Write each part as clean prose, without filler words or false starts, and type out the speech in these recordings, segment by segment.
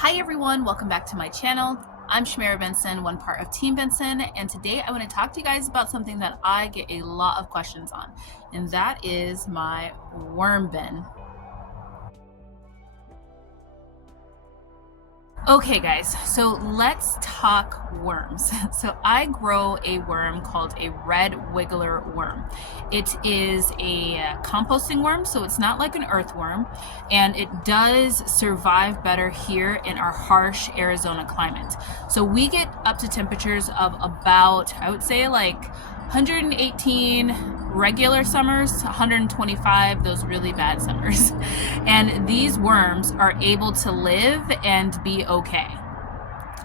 Hi everyone, welcome back to my channel. I'm Shamira Benson, one part of Team Benson, and today I want to talk to you guys about something that I get a lot of questions on, and that is my worm bin. Okay guys, so let's talk worms. So I grow a worm called a red wiggler worm. It is a composting worm, so it's not like an earthworm, and it does survive better here in our harsh Arizona climate. So we get up to temperatures of about, I would say like 118 regular summers, 125 those really bad summers. And these worms are able to live and be okay.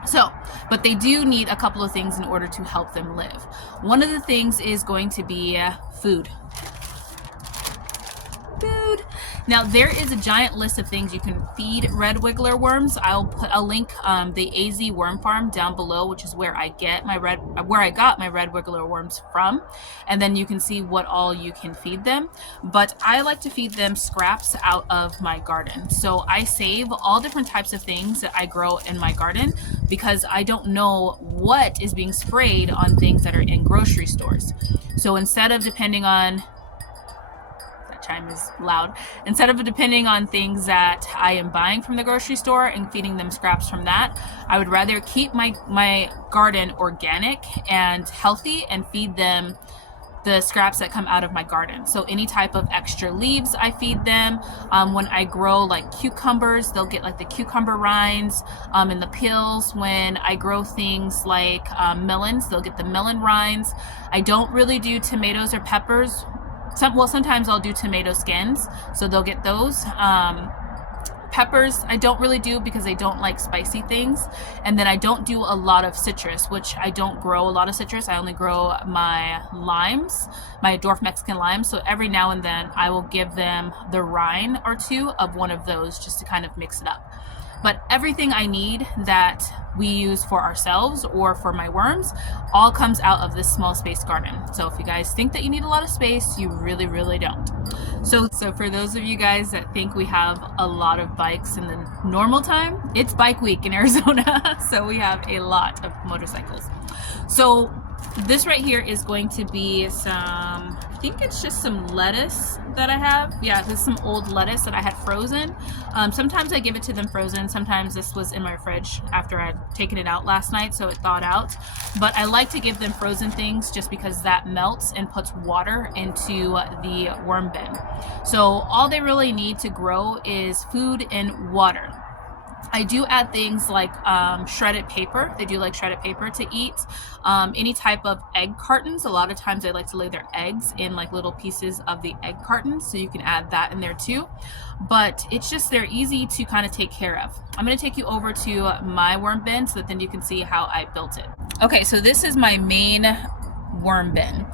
So, but they do need a couple of things in order to help them live. One of the things is going to be food. Now there is a giant list of things you can feed red wiggler worms. I'll link the AZ worm farm down below, which is where I got my red wiggler worms from, and then you can see what all you can feed them. But I like to feed them scraps out of my garden. So I save all different types of things that I grow in my garden because I don't know what is being sprayed on things that are in grocery stores. So instead of depending on chime is loud. Instead of depending on things that I am buying from the grocery store and feeding them scraps from that, I would rather keep my garden organic and healthy and feed them the scraps that come out of my garden. So any type of extra leaves I feed them. When I grow like cucumbers, they'll get like the cucumber rinds and the peels. When I grow things like melons, they'll get the melon rinds. I don't really do tomatoes or peppers. Sometimes I'll do tomato skins, so they'll get those. Peppers I don't really do because I don't like spicy things. And then I don't do a lot of citrus, which I don't grow a lot of citrus. I only grow my limes, my dwarf Mexican limes. So every now and then I will give them the rind or two of one of those just to kind of mix it up. But everything I need that we use for ourselves or for my worms all comes out of this small space garden. So if you guys think that you need a lot of space, you really, really don't. So for those of you guys that think we have a lot of bikes in the normal time, it's bike week in Arizona. So we have a lot of motorcycles. So this right here is going to be some, I think it's just some lettuce that I have. Yeah, this is some old lettuce that I had frozen. Sometimes I give it to them frozen. Sometimes this was in my fridge after I'd taken it out last night, so it thawed out. But I like to give them frozen things just because that melts and puts water into the worm bin. So all they really need to grow is food and water. I do add things like shredded paper. They do like shredded paper to eat. Any type of egg cartons. A lot of times they like to lay their eggs in like little pieces of the egg cartons, so you can add that in there too. But it's just, they're easy to kind of take care of. I'm going to take you over to my worm bin so that then you can see how I built it. Okay, so this is my main worm bin.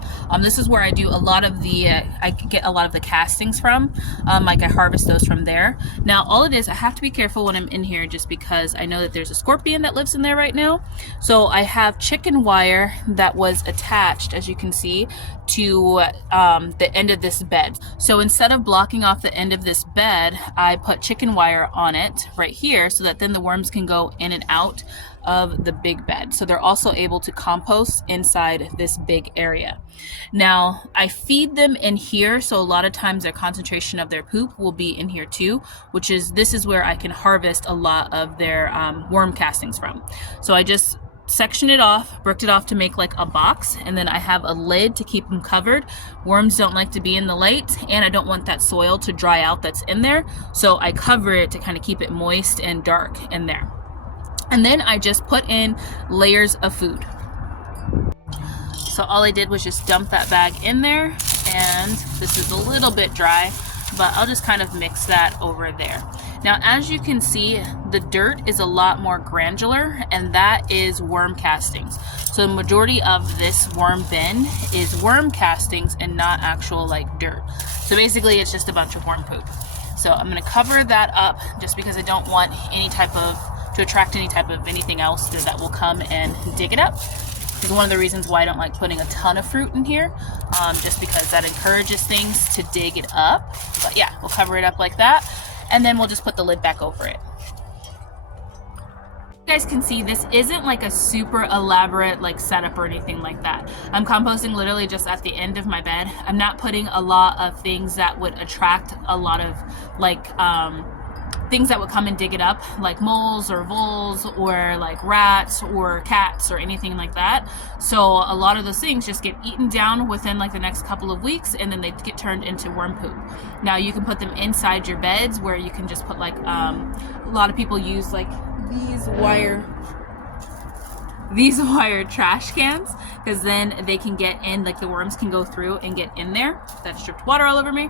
This is where I do a lot of the I get a lot of the castings from. Like I harvest those from there. Now all it is, I have to be careful when I'm in here just because I know that there's a scorpion that lives in there right now. So I have chicken wire that was attached, as you can see, to the end of this bed. So instead of blocking off the end of this bed, I put chicken wire on it right here so that then the worms can go in and out of the big bed. So they're also able to compost inside this big area. Now I feed them in here, so a lot of times their concentration of their poop will be in here too, this is where I can harvest a lot of their worm castings from. So I just section it off, bricked it off to make like a box, and then I have a lid to keep them covered. Worms don't like to be in the light, and I don't want that soil to dry out that's in there, so I cover it to kind of keep it moist and dark in there. And then I just put in layers of food. So all I did was just dump that bag in there, and this is a little bit dry, but I'll just kind of mix that over there. Now, as you can see, the dirt is a lot more granular, and that is worm castings. So the majority of this worm bin is worm castings and not actual like dirt. So basically it's just a bunch of worm poop. So I'm gonna cover that up just because I don't want to attract any type of anything else that will come and dig it up. This is one of the reasons why I don't like putting a ton of fruit in here, just because that encourages things to dig it up. But yeah, we'll cover it up like that, and then we'll just put the lid back over it. You guys can see this isn't like a super elaborate like setup or anything like that. I'm composting literally just at the end of my bed. I'm not putting a lot of things that would attract a lot of like things that would come and dig it up, like moles or voles or like rats or cats or anything like that. So a lot of those things just get eaten down within like the next couple of weeks, and then they get turned into worm poop. Now you can put them inside your beds, where you can just put like a lot of people use like these wire trash cans, because then they can get in, like the worms can go through and get in there. That dripped water all over me.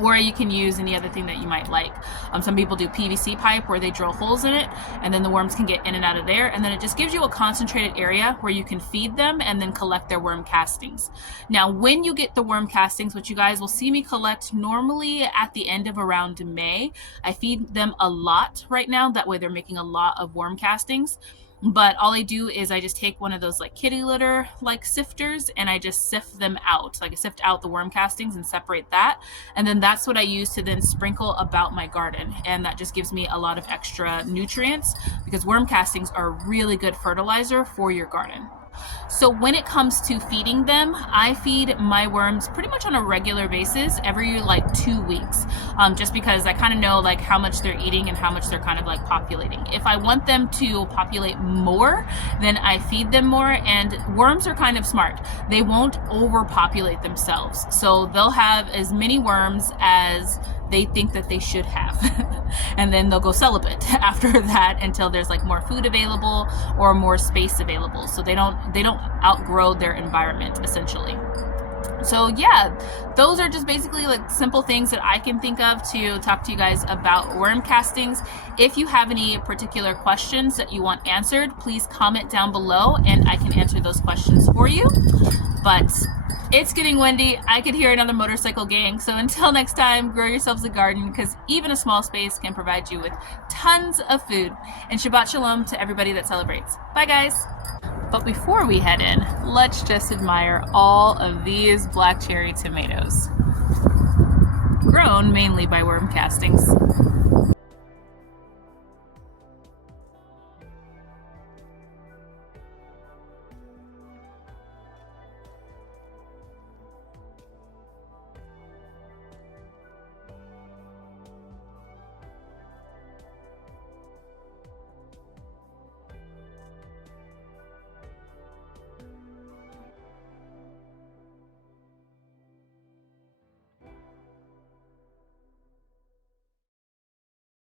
Or you can use any other thing that you might like. Some people do PVC pipe where they drill holes in it, and then the worms can get in and out of there, and then it just gives you a concentrated area where you can feed them and then collect their worm castings. Now when you get the worm castings, which you guys will see me collect normally at the end of around May, I feed them a lot right now, that way they're making a lot of worm castings. But all I do is I just take one of those like kitty litter like sifters, and I just sift them out. Like I sift out the worm castings and separate that. And then that's what I use to then sprinkle about my garden. And that just gives me a lot of extra nutrients, because worm castings are a really good fertilizer for your garden. So when it comes to feeding them, I feed my worms pretty much on a regular basis, every like 2 weeks, just because I kind of know like how much they're eating and how much they're kind of like populating. If I want them to populate more, then I feed them more, and worms are kind of smart. They won't overpopulate themselves. So they'll have as many worms as they think that they should have. And then they'll go celibate after that until there's like more food available or more space available. So they don't outgrow their environment essentially. So yeah, those are just basically like simple things that I can think of to talk to you guys about worm castings. If you have any particular questions that you want answered, please comment down below and I can answer those questions for you. But it's getting windy. I could hear another motorcycle gang. So until next time, grow yourselves a garden, because even a small space can provide you with tons of food. And Shabbat Shalom to everybody that celebrates. Bye guys. But before we head in, let's just admire all of these black cherry tomatoes, grown mainly by worm castings.